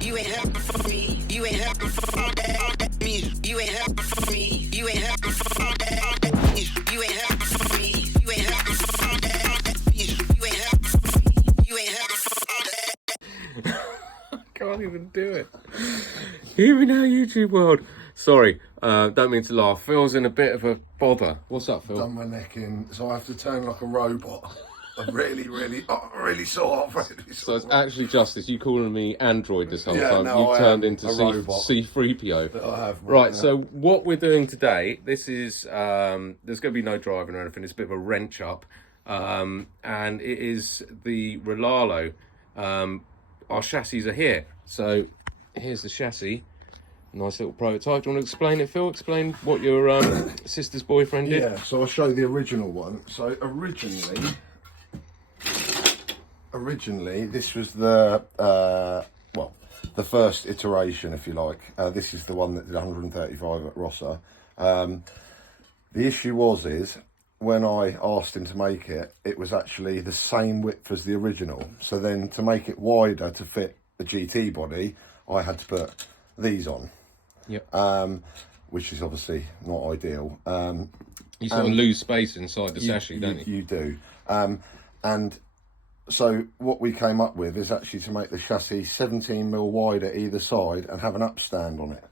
You ain't happy for me. You ain't happy for all that me. You ain't happy for me. You ain't happy for all that me. You ain't happy for me. You ain't happy for all that me. You ain't happy for me. You ain't happy for all that. I can't even do it. Hear me now, YouTube world. Sorry, don't mean to laugh. Phil's in a bit of a bother. What's up, Phill? Done my neck in, so I have to turn like a robot. I'm really sore. So it's actually Justice. You calling me Android this whole time. No, You've turned into C3PO. I have. Right, so what we're doing today, this is, there's going to be no driving or anything. It's a bit of a wrench up. And it is the Rlarrlo. Our chassis are here. So here's the chassis. Nice little prototype. Do you want to explain it, Phill? Explain what your sister's boyfriend did? Yeah, so I'll show you the original one. So originally this was the the first iteration, if you like. This is the one that did 135 at Rosser. The issue is when I asked him to make it, it was actually the same width as the original. So then to make it wider to fit the GT body, I had to put these on. Yep. Which is obviously not ideal. You sort of lose space inside the chassis, don't you? You do. And so what we came up with is actually to make the chassis 17mm wider either side and have an upstand on it.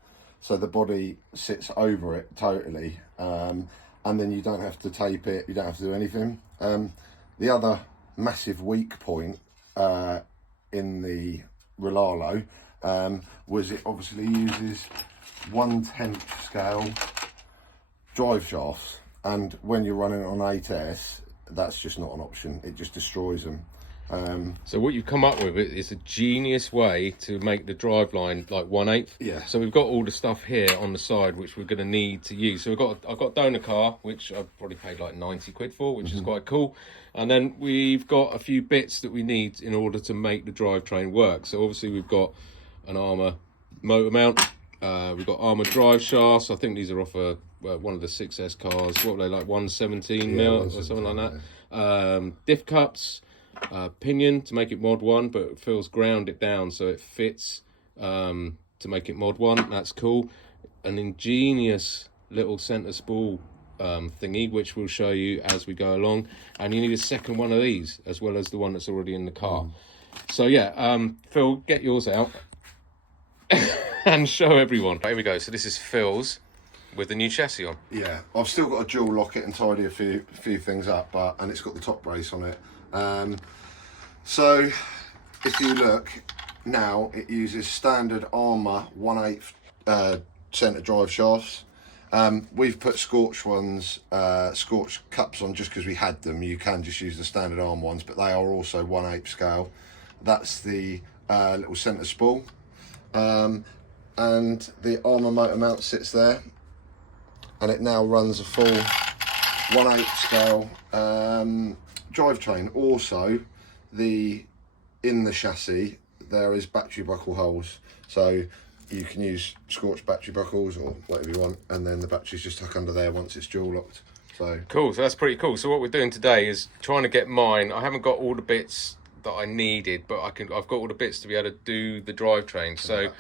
So the body sits over it totally. And then you don't have to tape it, you don't have to do anything. The other massive weak point in the Rlarrlo was it obviously uses 1/10 scale drive shafts, and when you're running on 8S, that's just not an option. It just destroys them. So what you've come up with is a genius way to make the driveline like 1/8. Yeah. So we've got all the stuff here on the side which we're going to need to use. So I've got a donor car which I've probably paid like 90 quid for, which is quite cool. And then we've got a few bits that we need in order to make the drivetrain work. So obviously we've got an Armour motor mount. We've got Armour drive shafts. I think these are off one of the 6S cars. What were they, like 117mm or something like that? Diff cups. Pinion to make it mod 1, but Phil's ground it down so it fits to make it mod 1. That's cool. An ingenious little centre spool thingy, which we'll show you as we go along, and you need a second one of these as well as the one that's already in the car. So yeah, Phill, get yours out and show everyone. Here we go. So this is Phil's with the new chassis on. Yeah, I've still got to dual lock it and tidy a few things up, and it's got the top brace on it. So if you look now, it uses standard Armour 1/8 centre drive shafts. We've put scorched ones, scorched cups on just because we had them. You can just use the standard Armour ones, but they are also 1/8 scale. That's the little centre spool, and the Armour motor mount sits there, and it now runs a full 1/8 scale drivetrain. Also, in the chassis there is battery buckle holes, so you can use scorched battery buckles or whatever you want, and then the battery's just tuck under there once it's dual locked. So cool. So that's pretty cool. So what we're doing today is trying to get mine. I haven't got all the bits that I needed, but I've got all the bits to be able to do the drivetrain. So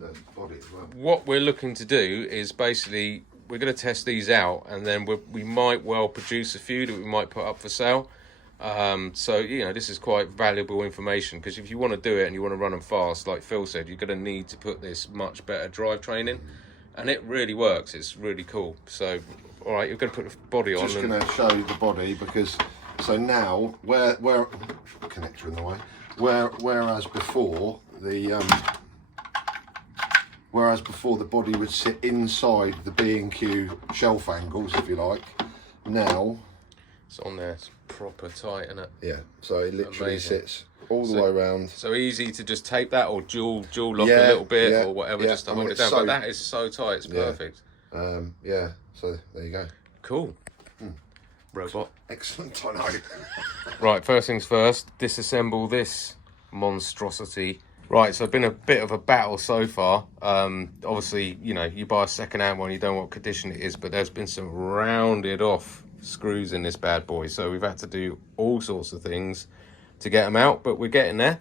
the body as well. What we're looking to do is basically we're going to test these out, and then we might well produce a few that we might put up for sale. So you know, this is quite valuable information, because if you want to do it and you want to run them fast, like Phill said, you're going to need to put this much better drivetrain in, and it really works. It's really cool. So all right, you're going to put the body on. Just going to show you the body, because so now where connector in the way, whereas before the body would sit inside the B&Q shelf angles, if you like, now it's on there. It's proper tight, isn't it? Yeah, so it literally Amazing. sits all the way around. So easy to just tape that or dual lock a little bit or whatever, just to hold it down. But that is so tight, it's perfect. Yeah, so there you go. Cool. Robot. Excellent, I know. Right, first things first, disassemble this monstrosity. Right, so it's been a bit of a battle so far. Obviously, you know, you buy a second-hand one, you don't know what condition it is, but there's been some rounded off screws in this bad boy, so we've had to do all sorts of things to get them out, but we're getting there.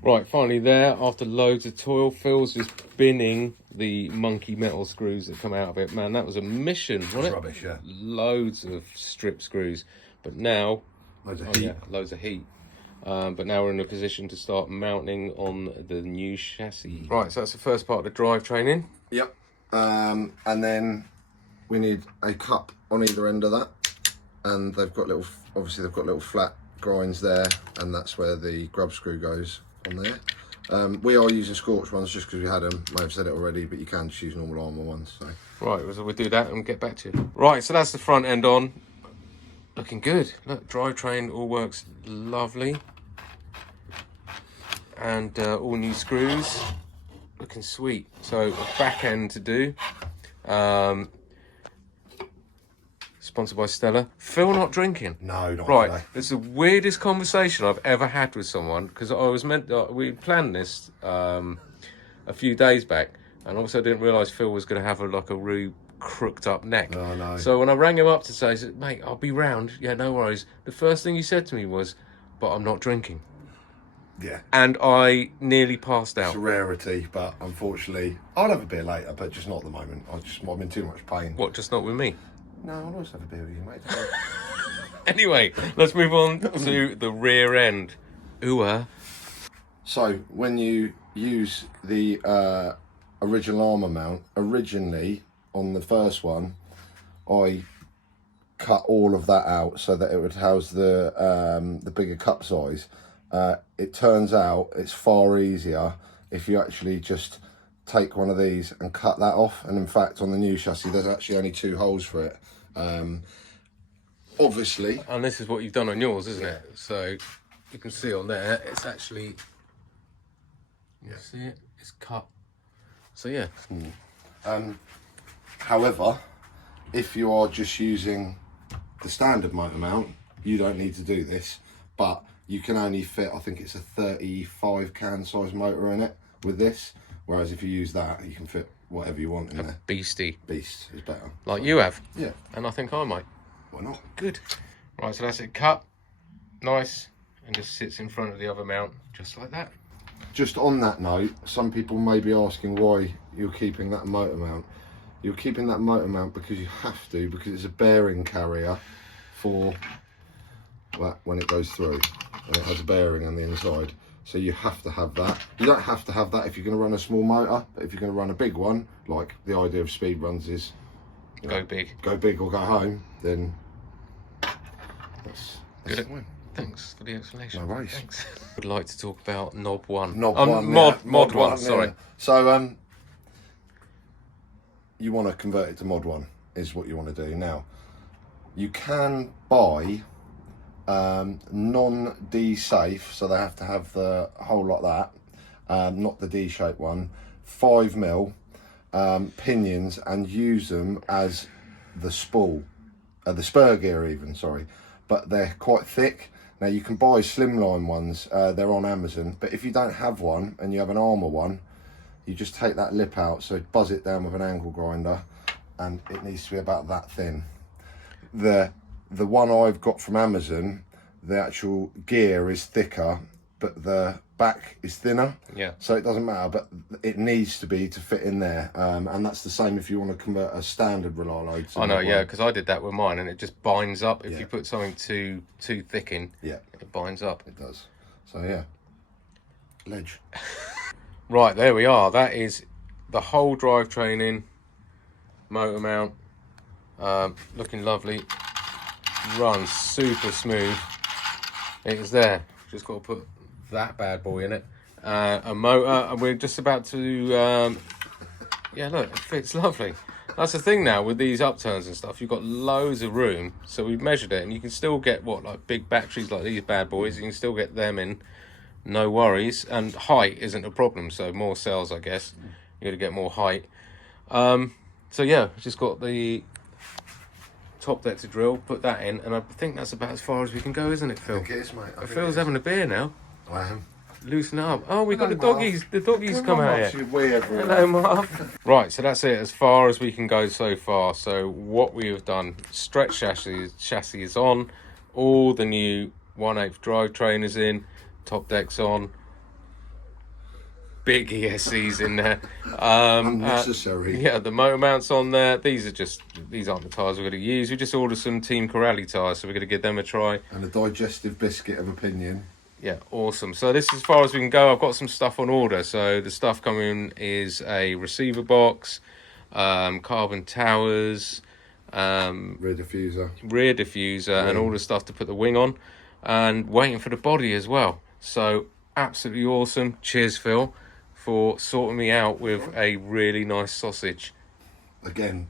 Right, finally there, after loads of toil, Phil's just binning the monkey metal screws that come out of it. Man, that was a mission, wasn't it? Rubbish, yeah. Loads of strip screws. But now... Loads of heat. Yeah, loads of heat. But now we're in a position to start mounting on the new chassis. Right, so that's the first part of the drivetrain in. Yep. And then we need a cup on either end of that. And they've got little, obviously they've got little flat grinds there, and that's where the grub screw goes on there. We are using scorch ones just because we had them. May have said it already, but you can just use normal armour ones. So. Right, so we'll do that and get back to you. Right, so that's the front end on. Looking good. Look, drivetrain all works lovely. And all new screws. Looking sweet. So a back end to do. Sponsored by Stella. Phil not drinking. No, not right. today. It's the weirdest conversation I've ever had with someone, because I was we planned this a few days back, and obviously I didn't realise Phil was going to have a really crooked up neck. Oh, no. So when I rang him up to say, I said, mate, I'll be round. Yeah, no worries. The first thing he said to me was, but I'm not drinking. Yeah. And I nearly passed out. It's a rarity, but unfortunately, I'll have a beer later, but just not at the moment. I'm in too much pain. What, just not with me? No, I'll always have a beer with you, mate. Anyway, let's move on to the rear end. Ooh. So, when you use the original armour mount, originally, on the first one, I cut all of that out so that it would house the bigger cup size. It turns out it's far easier if you actually just take one of these and cut that off, and in fact on the new chassis there's actually only 2 holes for it. Obviously, and this is what you've done on yours, isn't it? So you can see on there it's actually, you see it, it's cut. So yeah. However, if you are just using the standard motor mount, you don't need to do this, but you can only fit, I think it's a 35 can size motor in it with this, whereas if you use that, you can fit whatever you want in there. Beastie. Beast is better. Like you have. Yeah. And I think I might. Why not? Good. Right, so that's it cut. Nice. And just sits in front of the other mount, just like that. Just on that note, some people may be asking why you're keeping that motor mount. You're keeping that motor mount because you have to, because it's a bearing carrier for when it goes through, and it has a bearing on the inside. So you have to have that. You don't have to have that if you're going to run a small motor, but if you're going to run a big one, like the idea of speed runs is go big or go home, then that's good. the win. Thanks for the explanation. No worries. Thanks. Would like to talk about knob one. Mod one. Sorry. Yeah. So you want to convert it to mod one is what you want to do. Now you can buy non-D safe, so they have to have the whole lot of that, not the D-shaped one, 5mm pinions, and use them as the spool, the spur gear even, sorry, but they're quite thick. Now you can buy slimline ones, they're on Amazon, but if you don't have one and you have an armour one, you just take that lip out, so buzz it down with an angle grinder, and it needs to be about that thin. The one I've got from Amazon, the actual gear is thicker, but the back is thinner. Yeah. So it doesn't matter, but it needs to be to fit in there. And that's the same if you want to convert a standard Rlarrlo to I know, mod yeah, one. because I did that with mine, and it just binds up. If you put something too thick in, Yeah, it binds up. it does. So yeah, ledge. Right, there we are. That is the whole drivetrain in, motor mount, looking lovely. Runs super smooth. It is there. Just got to put that bad boy in it. A motor, and we're just about to. Yeah, look, it fits lovely. That's the thing now with these upturns and stuff. You've got loads of room, so we've measured it, and you can still get like big batteries like these bad boys. You can still get them in, no worries. And height isn't a problem. So more cells, I guess. You got to get more height. So yeah, just got the top deck to drill, put that in, and I think that's about as far as we can go, isn't it, Phil? I think it is, mate. Phil's having a beer now. I am. Loosen up. Oh, we've got the Hello, doggies. The doggies come out here. Hello, Hello, Marv. Right, so that's it as far as we can go so far. So what we have done, stretch chassis is on, all the new 1/8 drivetrain is in, top deck's on, big ESCs in there. Unnecessary. Yeah, the motor mounts on there. These aren't the tyres we're going to use. We just ordered some Team Corrali tyres, so we're going to give them a try. And a digestive biscuit of opinion. Yeah, awesome. So this is as far as we can go. I've got some stuff on order. So the stuff coming is a receiver box, carbon towers, Rear diffuser, and all the stuff to put the wing on, and waiting for the body as well. So absolutely awesome. Cheers, Phil, for sorting me out with a really nice sausage. again.